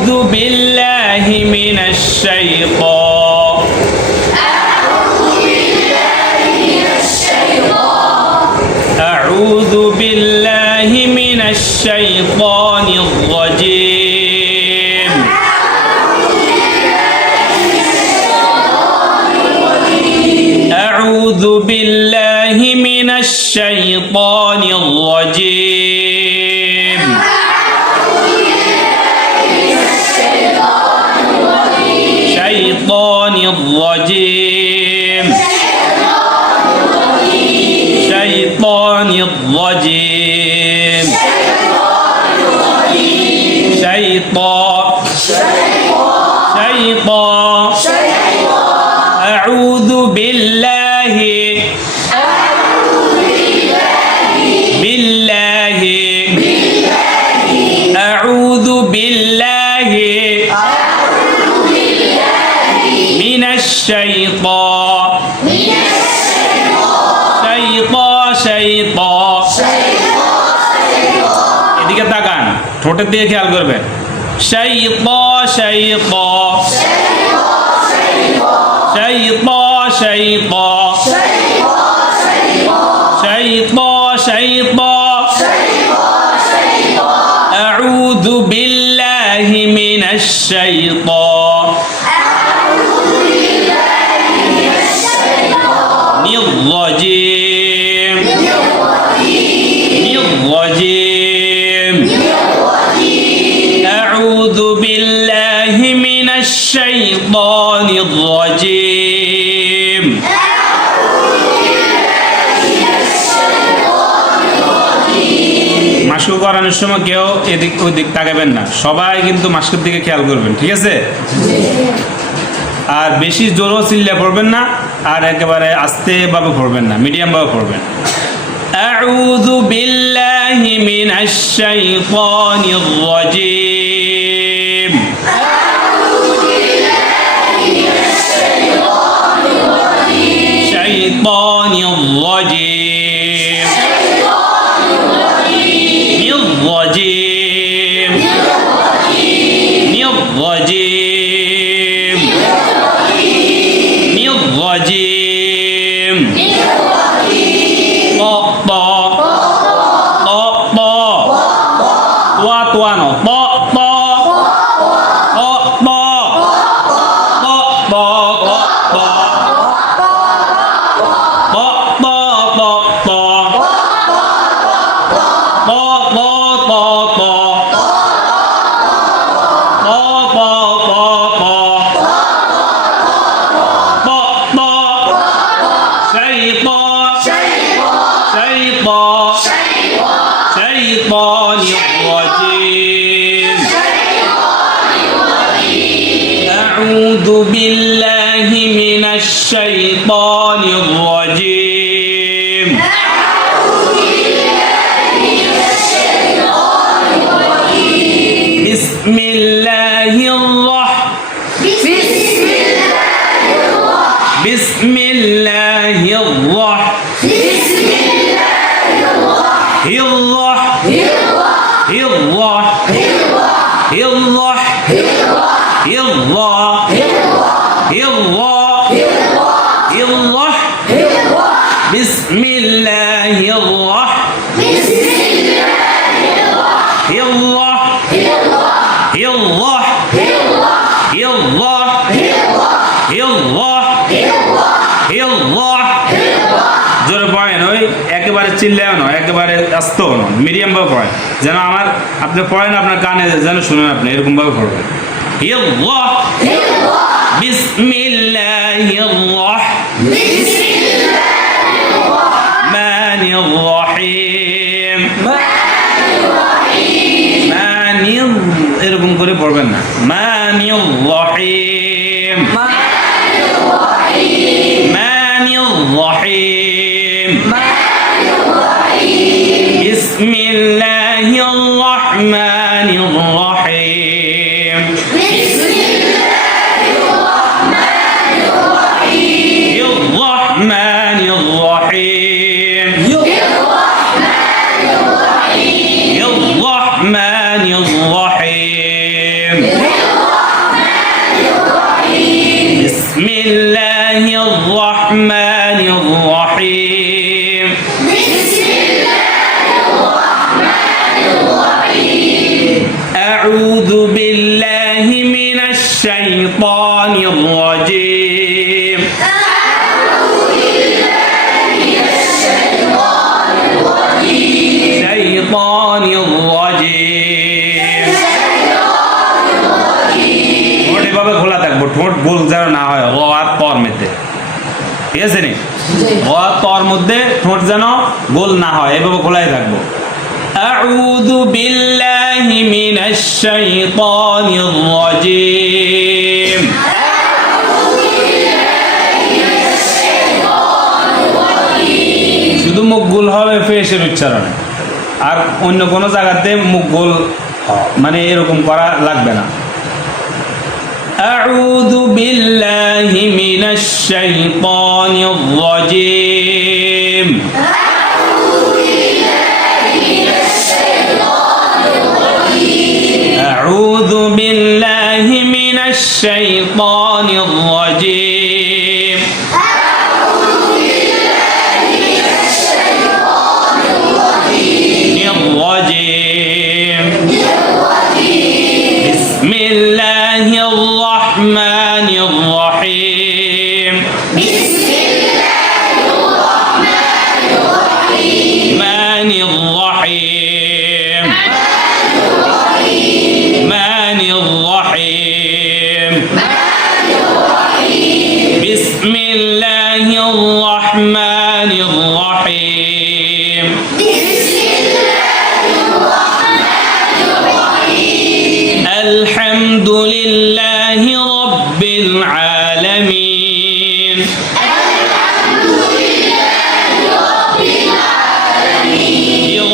أعوذ بالله من الشيطان أعوذ بالله من الشيطان الرجيم أعوذ بالله من الشيطان الرجيم شيطان الرجيم شيطان الرجيم شيطان أعوذ بالله أعوذ بالله من الشيطان এদিকে তাকান ঠোঁটের দিকে খেয়াল করবেন শাইতান আউযু বিল্লাহি মিনাশ শাইতান أعوذ بالله من الشيطان الرجيم মাশক করানোর সময় কেউ এদিক ওদিক তাকাবেন না, সবাই কিন্তু মাশকের দিকে খেয়াল করবেন, ঠিক আছে? আর বেশি জোরও চিল্লা পড়বেন না, আর একেবারে আস্তে ভাবে পড়বেন না, মিডিয়াম ভাবে পড়বেন। أعوذ بالله من الشيطان الرجيم شيطان الرجيم أعوذ بالله من الشيطان الرجيم بسم الله জোরে পড়েন, ওই একেবারে চিল্লায় না, একেবারে আস্তেও না, মিডিয়াম ভাবে পড়েন, যেন আমার আপনি পড়েন আপনার কানে যেন শুনেন, আপনি এরকম ভাবে পড়বেন। বিসমিল্লাহির রহমানির রহিম এরকম করে পড়বেন না, মানির রহিম বিসমিল্লাহির রহমানির রহিম الرحمن الرحيم بسم الله الرحمن الرحيم أعوذ بالله من الشيطان الرجيم شيطان الرجيم ঠোঁট এভাবে খোলা থাকবো, ঠোঁট গোল যেন না হয় গ আর তর মধ্যে, ঠিক আছে নি? গ আর তর মধ্যে ঠোঁট যেন গোল না হয়, এভাবে খোলাই থাকবো। أعوذ بالله من الشيطان الرجيم শুধু মুখ গোল হবে ফেসের উচ্চারণে, আর অন্য কোনো জায়গাতে মুখ গোল মানে এরকম করা লাগবে না। أعوذ بالله من الشيطان الرجيم أعوذ بالله من الشيطان الرجيم بسم الله الرحمن الرحيم الرحمن الرحيم الرحمن الرحيم بسم الله الرحمن الرحيم الحمد لله رب العالمين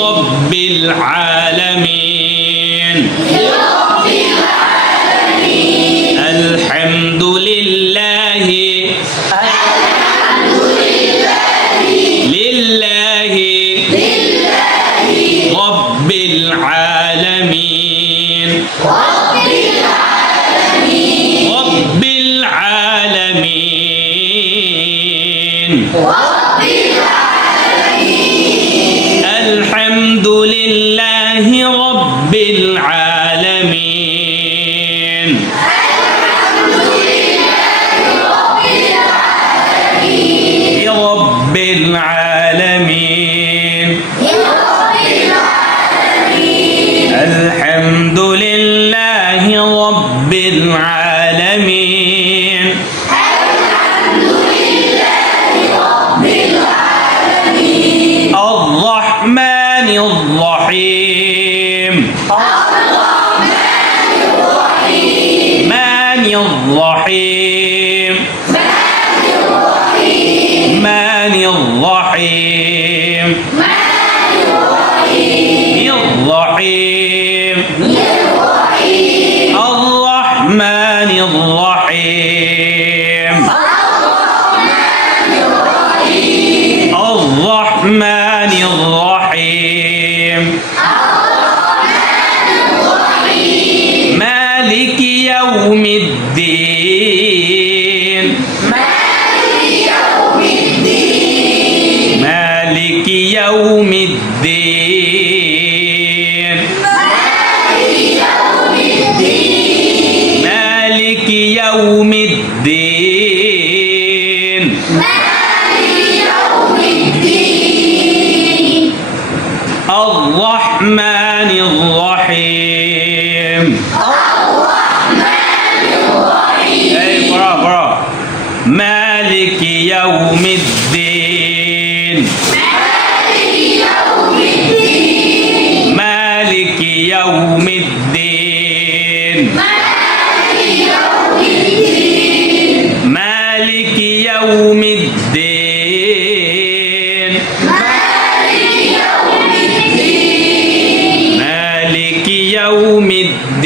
رب العالمين الحمد لله لله رب العالمين رب العالمين الحمد لله رب العالمين رب العالمين الحمد لله رب العالمين الرحمن الرحيم الرحمن الرحيم الرحمن الرحيم الرحيم الرحمن الرحيم الرحمن الرحيم مالك يوم الدين مالك يوم الدين مالك يوم الدين الرحمن الرحيم أي برا مالك يوم الدين مالك يوم الدين مالك يوم الدين مالك يوم الدين